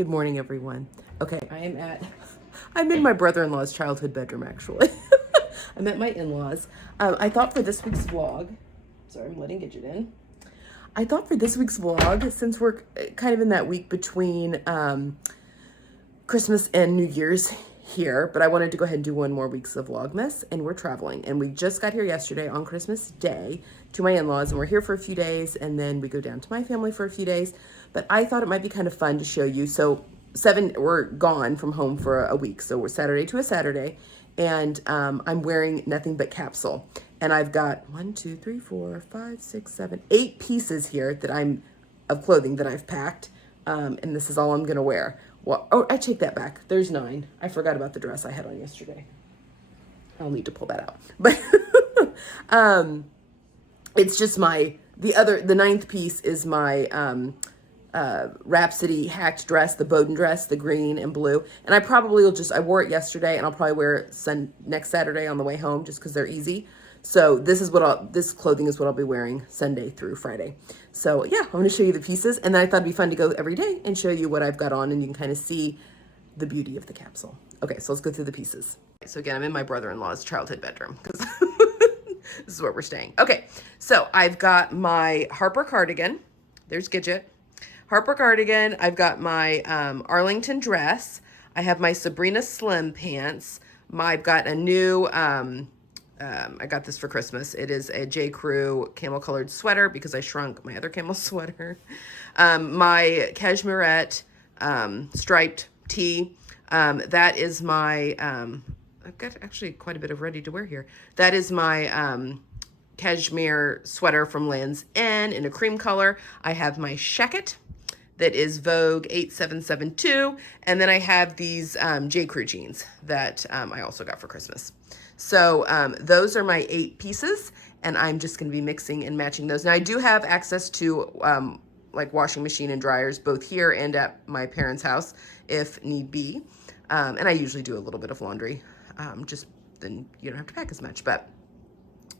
Good morning, everyone. Okay, I'm in my brother-in-law's childhood bedroom, actually. I'm at my in-laws. I thought for this week's vlog, sorry, I'm letting Gidget in. I thought for this week's vlog, since we're kind of in that week between Christmas and New Year's here, but I wanted to go ahead and do one more week's of Vlogmas, and we're traveling. And we just got here yesterday on Christmas Day to my in-laws, and we're here for a few days, and then we go down to my family for a few days. But I thought it might be kind of fun to show you. So we're gone from home for a week. So we're Saturday to a Saturday, and I'm wearing nothing but capsule. And I've got 8 pieces here of clothing that I've packed. And this is all I'm gonna wear. Well, oh, I take that back. There's 9. I forgot about the dress I had on yesterday. I'll need to pull that out. But it's just the 9th piece is my Rhapsody hacked dress, the Bowden dress, the green and blue. And I probably I wore it yesterday, and I'll probably wear it next Saturday on the way home just because they're easy. So this clothing is what I'll be wearing Sunday through Friday. So yeah, I'm going to show you the pieces, and then I thought it'd be fun to go every day and show you what I've got on, and you can kind of see the beauty of the capsule. Okay, so let's go through the pieces. So again, I'm in my brother-in-law's childhood bedroom because this is where we're staying. Okay, so I've got my Harper cardigan. There's Gidget. Harper cardigan. I've got my Arlington dress. I have my Sabrina Slim pants. I've got a new... I got this for Christmas. It is a J. Crew camel colored sweater because I shrunk my other camel sweater. My cashmerette striped tee. That is my, I've got actually quite a bit of ready to wear here. That is my cashmere sweater from Land's End in a cream color. I have my shacket that is Vogue 8772. And then I have these J. Crew jeans that I also got for Christmas. So those are my 8 pieces, and I'm just going to be mixing and matching those. Now I do have access to like washing machine and dryers both here and at my parents' house if need be. And I usually do a little bit of laundry, just then you don't have to pack as much, but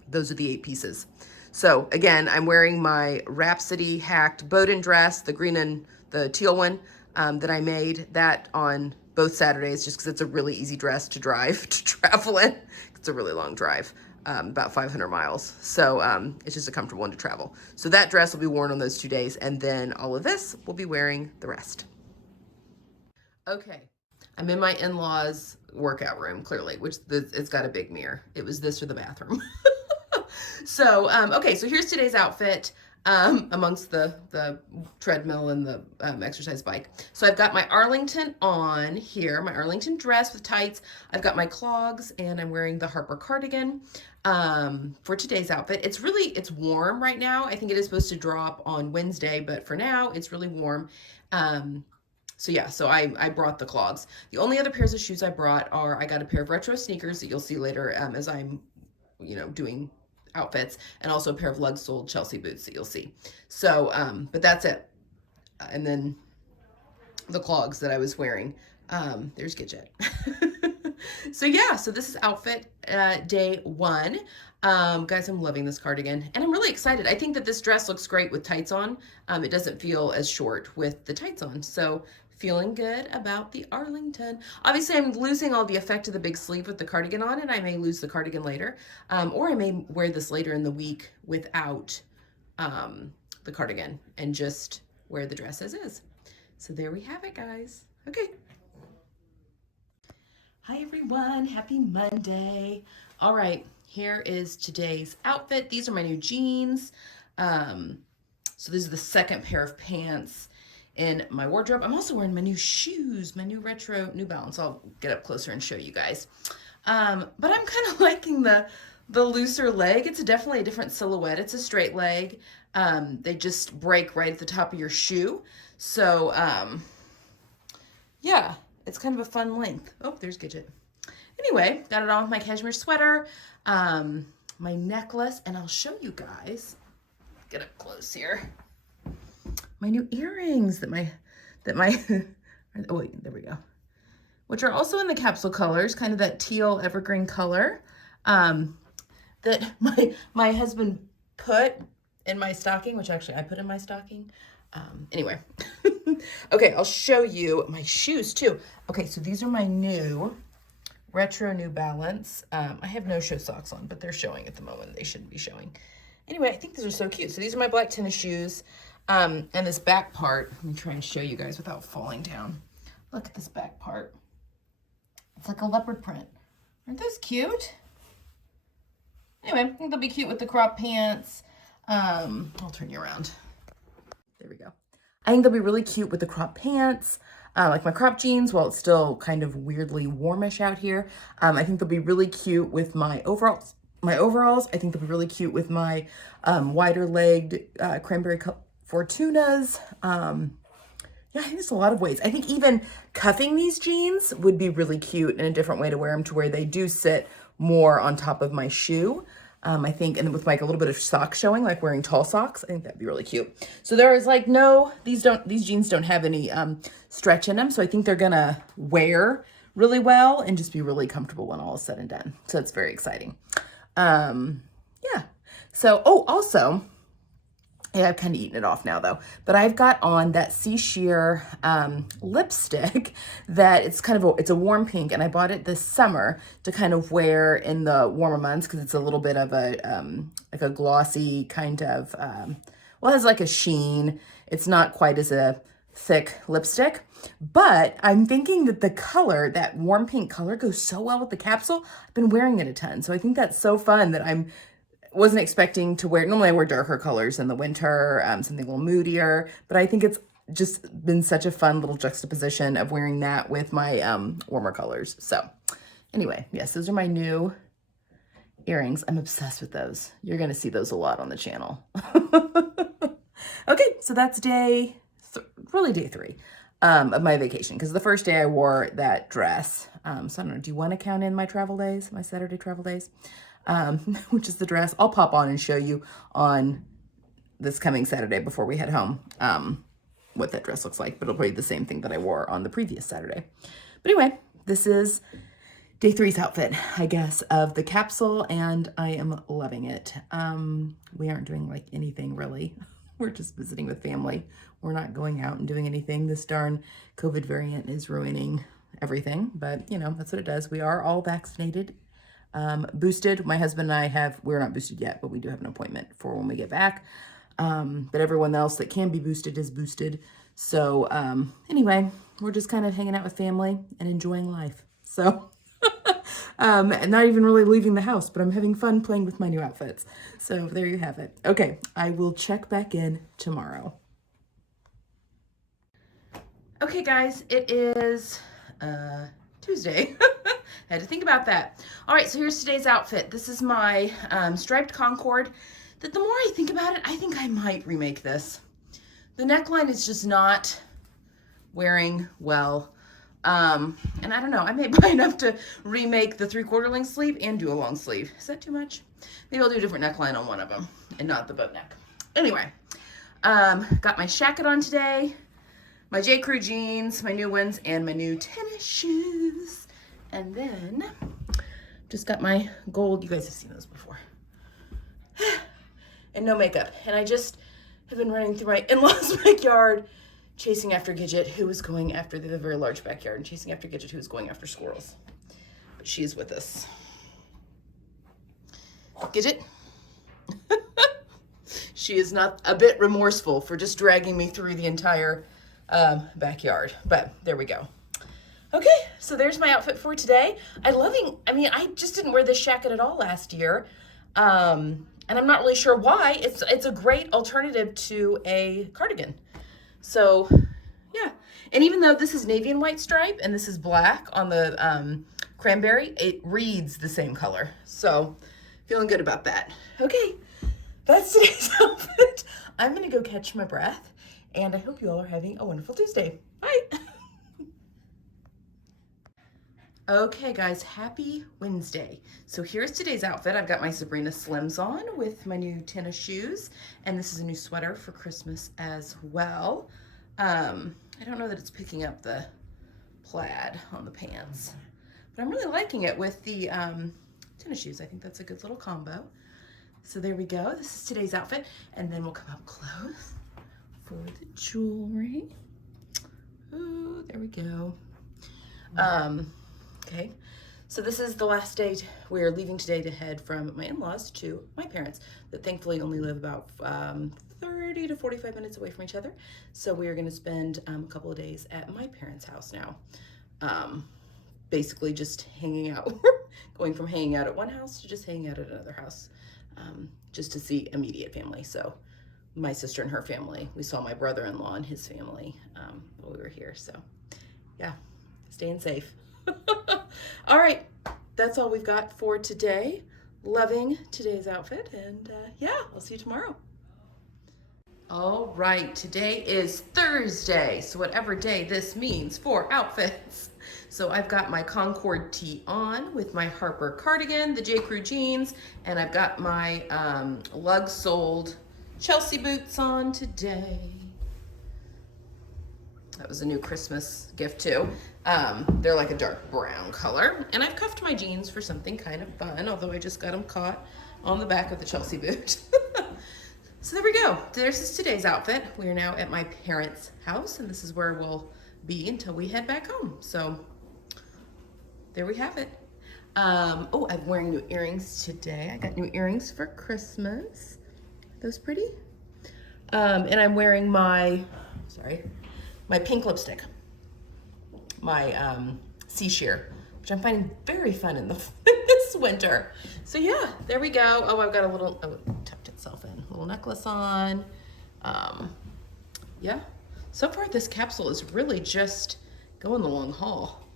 those are the 8 pieces. So again, I'm wearing my Rhapsody hacked Bowden dress, the green and the teal one that I made that on both Saturdays just because it's a really easy dress to travel in. It's a really long drive, about 500 miles. So it's just a comfortable one to travel. So that dress will be worn on those 2 days, and then all of this will be wearing the rest. Okay, I'm in my in-laws workout room, clearly, which it's got a big mirror. It was this or the bathroom. So, okay, so here's today's outfit amongst the treadmill and the exercise bike. So I've got my Arlington on here, my Arlington dress with tights. I've got my clogs, and I'm wearing the Harper cardigan for today's outfit. It's warm right now. I think it is supposed to drop on Wednesday, but for now, it's really warm. So yeah, so I brought the clogs. The only other pairs of shoes I brought I got a pair of retro sneakers that you'll see later as I'm, doing outfits, and also a pair of lug-soled Chelsea boots that you'll see. So, but that's it. And then the clogs that I was wearing. There's Gidget. So yeah, so this is outfit day 1. Guys, I'm loving this cardigan, and I'm really excited. I think that this dress looks great with tights on. It doesn't feel as short with the tights on. So feeling good about the Arlington. Obviously, I'm losing all the effect of the big sleeve with the cardigan on, and I may lose the cardigan later. Or I may wear this later in the week without the cardigan and just wear the dress as is. So there we have it, guys. Okay. Hi, everyone. Happy Monday. All right, here is today's outfit. These are my new jeans. So this is the second pair of pants in my wardrobe. I'm also wearing my new shoes, my new retro New Balance. I'll get up closer and show you guys. But I'm kind of liking the looser leg. It's definitely a different silhouette. It's a straight leg. They just break right at the top of your shoe. So, yeah, it's kind of a fun length. Oh, there's Gidget. Anyway, got it on with my cashmere sweater, my necklace, and I'll show you guys, get up close here, my new earrings that my, oh wait, there we go, which are also in the capsule colors, kind of that teal evergreen color, that my husband put in my stocking, which actually I put in my stocking, Anyway, okay, I'll show you my shoes too. Okay, so these are my new retro New Balance. I have no show socks on, but they're showing at the moment. They shouldn't be showing. Anyway, I think these are so cute. So these are my black tennis shoes. And this back part, let me try and show you guys without falling down. Look at this back part. It's like a leopard print. Aren't those cute? Anyway, I think they'll be cute with the crop pants. I'll turn you around. There we go. I think they'll be really cute with the crop pants, like my crop jeans, while it's still kind of weirdly warmish out here. I think they'll be really cute with my overalls. I think they'll be really cute with my wider legged cranberry Fortunas. Yeah, I think there's a lot of ways. I think even cuffing these jeans would be really cute and a different way to wear them to where they do sit more on top of my shoe. I think, and with like a little bit of sock showing, like wearing tall socks, I think that'd be really cute. So there is like, no, these jeans don't have any stretch in them. So I think they're gonna wear really well and just be really comfortable when all is said and done. So it's very exciting. Yeah. So, oh, also, yeah, I've kind of eaten it off now though, but I've got on that Sea Sheer lipstick that it's kind of it's a warm pink, and I bought it this summer to kind of wear in the warmer months because it's a little bit of a like a glossy kind of well, it has like a sheen. It's not quite as a thick lipstick, but I'm thinking that the color, that warm pink color, goes so well with the capsule. I've been wearing it a ton, so I think that's so fun that wasn't expecting to wear. Normally I wear darker colors in the winter, something a little moodier, but I think it's just been such a fun little juxtaposition of wearing that with my warmer colors. So anyway, yes, those are my new earrings. I'm obsessed with those. You're going to see those a lot on the channel. Okay, so that's really day 3 of my vacation, because the first day I wore that dress. So I don't know, do you want to count in my travel days, my Saturday travel days? Which is the dress I'll pop on and show you on this coming Saturday before we head home, what that dress looks like, but it'll be the same thing that I wore on the previous Saturday. But anyway, this is day 3's outfit, I guess, of the capsule, and I am loving it. We aren't doing like anything really. We're just visiting with family. We're not going out and doing anything. This darn COVID variant is ruining everything, but you know, that's what it does. We are all vaccinated. Boosted. My husband and I we're not boosted yet, but we do have an appointment for when we get back. But everyone else that can be boosted is boosted. So, anyway, we're just kind of hanging out with family and enjoying life. So, and not even really leaving the house, but I'm having fun playing with my new outfits. So there you have it. Okay. I will check back in tomorrow. Okay, guys, it is, Tuesday. I had to think about that. All right, so here's today's outfit. This is my striped Concord. That the more I think about it, I think I might remake this. The neckline is just not wearing well. And I don't know, I may buy enough to remake the 3/4 length sleeve and do a long sleeve. Is that too much? Maybe I'll do a different neckline on one of them and not the boat neck. Anyway, got my shacket on today, my J. Crew jeans, my new ones, and my new tennis shoes. And then just got my gold, you guys have seen those before, and no makeup. And I just have been running through my in-laws' backyard, chasing after Gidget, who was going after the very large backyard, and chasing after Gidget, who was going after squirrels. But she's with us. Gidget. She is not a bit remorseful for just dragging me through the entire backyard, but there we go. Okay, so there's my outfit for today. I just didn't wear this jacket at all last year. And I'm not really sure why. It's a great alternative to a cardigan. So, yeah. And even though this is navy and white stripe and this is black on the cranberry, it reads the same color. So, feeling good about that. Okay, that's today's outfit. I'm going to go catch my breath, and I hope you all are having a wonderful Tuesday. Bye. Okay guys, happy Wednesday. So here's today's outfit. I've got my Sabrina Slims on with my new tennis shoes, and this is a new sweater for Christmas as well. I don't know that it's picking up the plaid on the pants, but I'm really liking it with the tennis shoes. I think that's a good little combo. So there we go. This is today's outfit, and then we'll come up close for the jewelry. Oh, there we go. Okay, so this is the last day. We're leaving today to head from my in-laws to my parents that thankfully only live about 30 to 45 minutes away from each other. So we are going to spend a couple of days at my parents' house now. Basically just hanging out, going from hanging out at one house to just hanging out at another house, just to see immediate family. So my sister and her family, we saw my brother-in-law and his family while we were here. So yeah, staying safe. All right, that's all we've got for today. Loving today's outfit, and yeah, I'll see you tomorrow. All right, today is Thursday, so whatever day this means for outfits. So I've got my Concord tee on with my Harper cardigan, the J. Crew jeans, and I've got my lug-soled Chelsea boots on today. That was a new Christmas gift too. They're like a dark brown color. And I've cuffed my jeans for something kind of fun, although I just got them caught on the back of the Chelsea boot. So there we go. There's today's outfit. We are now at my parents' house, and this is where we'll be until we head back home. So there we have it. Oh, I'm wearing new earrings today. I got new earrings for Christmas. Are those pretty? And I'm wearing my pink lipstick, my sea sheer, which I'm finding very fun in this winter. So yeah, there we go. Oh, I've got a little, it tucked itself in, little necklace on. Yeah, so far this capsule is really just going the long haul.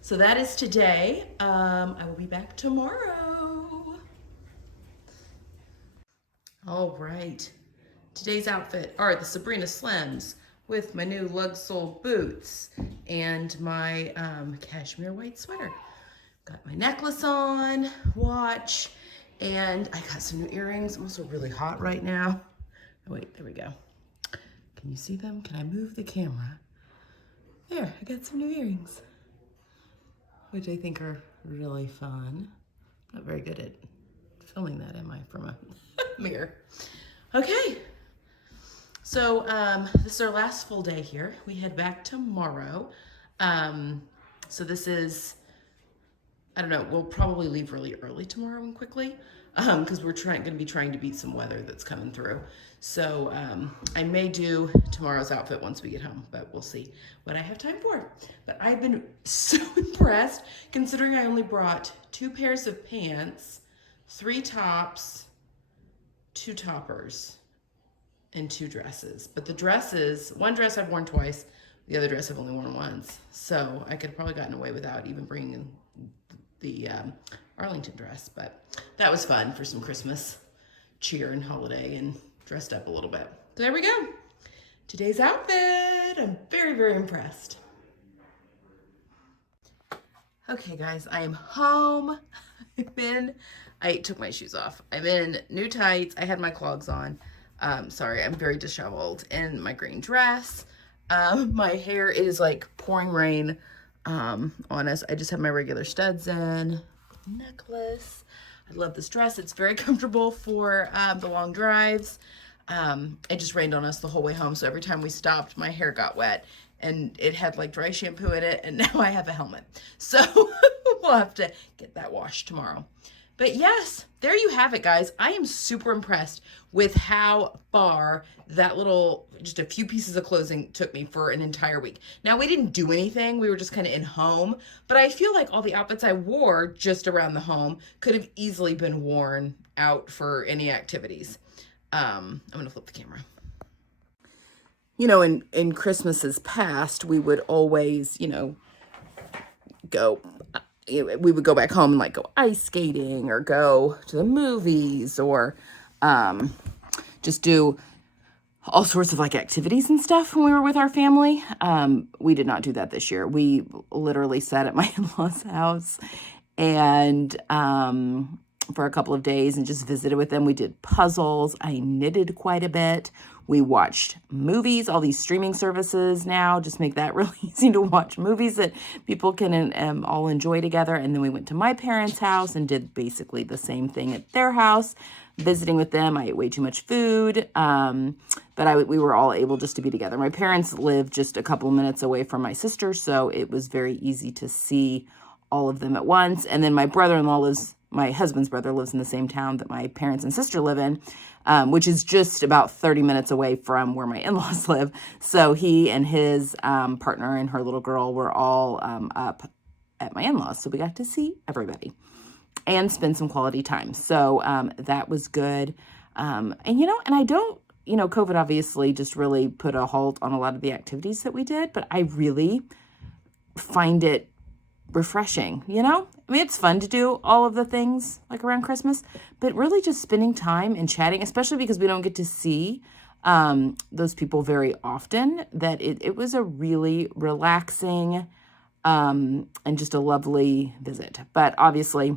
So that is today. I will be back tomorrow. All right, today's outfit are the Sabrina Slims with my new lug-soled boots and my cashmere white sweater. Got my necklace on, watch, and I got some new earrings. I'm also really hot right now. Oh, wait, there we go. Can you see them? Can I move the camera? There, I got some new earrings, which I think are really fun. Not very good at filming that, am I, from a mirror? Okay. So this is our last full day here. We head back tomorrow. So this is, I don't know, we'll probably leave really early tomorrow and quickly because we're going to be trying to beat some weather that's coming through. So I may do tomorrow's outfit once we get home, but we'll see what I have time for. But I've been so impressed considering I only brought 2 pairs of pants, 3 tops, 2 toppers, and 2 dresses. But the dresses, one dress I've worn twice, the other dress I've only worn once. So I could have probably gotten away without even bringing in the Arlington dress, but that was fun for some Christmas cheer and holiday and dressed up a little bit. So there we go. Today's outfit. I'm very, very impressed. Okay guys, I am home. I took my shoes off. I'm in new tights. I had my clogs on. Sorry, I'm very disheveled in my green dress. My hair is like pouring rain on us. I just have my regular studs in, necklace. I love this dress. It's very comfortable for the long drives. It just rained on us the whole way home, so every time we stopped, my hair got wet, and it had like dry shampoo in it, and now I have a helmet. So we'll have to get that washed tomorrow. But yes, there you have it, guys. I am super impressed with how far that little, just a few pieces of clothing took me for an entire week. Now, we didn't do anything. We were just kind of in home. But I feel like all the outfits I wore just around the home could have easily been worn out for any activities. I'm going to flip the camera. You know, in Christmases past, we would always, you know, we would go back home and like go ice skating or go to the movies or just do all sorts of like activities and stuff when we were with our family. We did not do that this year. We literally sat at my in-laws' house and for a couple of days and just visited with them. We did puzzles. I knitted quite a bit. We watched movies, all these streaming services now just make that really easy to watch movies that people can all enjoy together. And then we went to my parents' house and did basically the same thing at their house, visiting with them. I ate way too much food, but we were all able just to be together. My parents live just a couple of minutes away from my sister, so it was very easy to see all of them at once. And then my husband's brother lives in the same town that my parents and sister live in, which is just about 30 minutes away from where my in-laws live. So he and his partner and her little girl were all up at my in-laws. So we got to see everybody and spend some quality time. So that was good. And I don't, COVID obviously just really put a halt on a lot of the activities that we did, but I really find it refreshing, I mean, it's fun to do all of the things like around Christmas, but really just spending time and chatting, especially because we don't get to see those people very often, that it was a really relaxing and just a lovely visit. But obviously,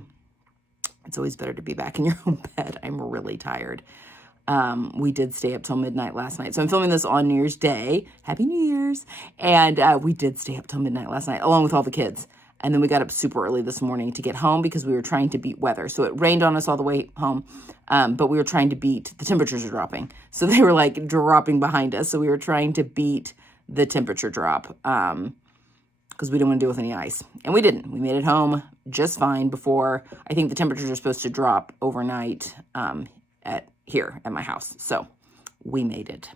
it's always better to be back in your own bed. I'm really tired. We did stay up till midnight last night. So I'm filming this on New Year's Day. Happy New Year's. And we did stay up till midnight last night, along with all the kids. And then we got up super early this morning to get home because we were trying to beat weather. So it rained on us all the way home, but we were trying to beat, the temperatures are dropping. So they were like dropping behind us. So we were trying to beat the temperature drop because we didn't want to deal with any ice. And we didn't. We made it home just fine before, I think the temperatures are supposed to drop overnight here at my house. So we made it.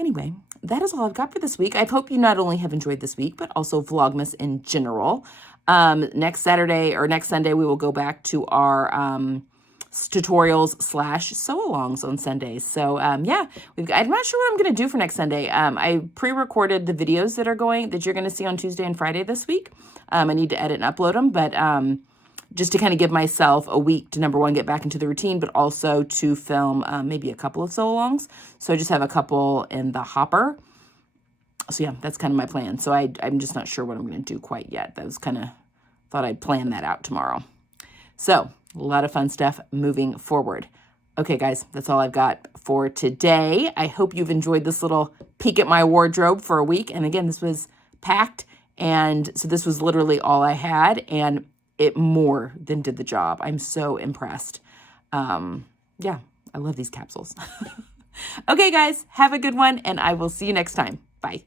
Anyway, that is all I've got for this week. I hope you not only have enjoyed this week, but also Vlogmas in general. Next Saturday or next Sunday, we will go back to our tutorials / sew-alongs on Sundays. So yeah, I'm not sure what I'm going to do for next Sunday. I pre-recorded the videos that you're going to see on Tuesday and Friday this week. I need to edit and upload them, but just to kind of give myself a week to, number one, get back into the routine, but also to film maybe a couple of sew-alongs. So I just have a couple in the hopper. So yeah, that's kind of my plan. So I'm just not sure what I'm going to do quite yet. That was thought I'd plan that out tomorrow. So a lot of fun stuff moving forward. Okay, guys, that's all I've got for today. I hope you've enjoyed this little peek at my wardrobe for a week. And again, this was packed. And so this was literally all I had. And it more than did the job. I'm so impressed. Yeah, I love these capsules. Okay, guys, have a good one, and I will see you next time. Bye.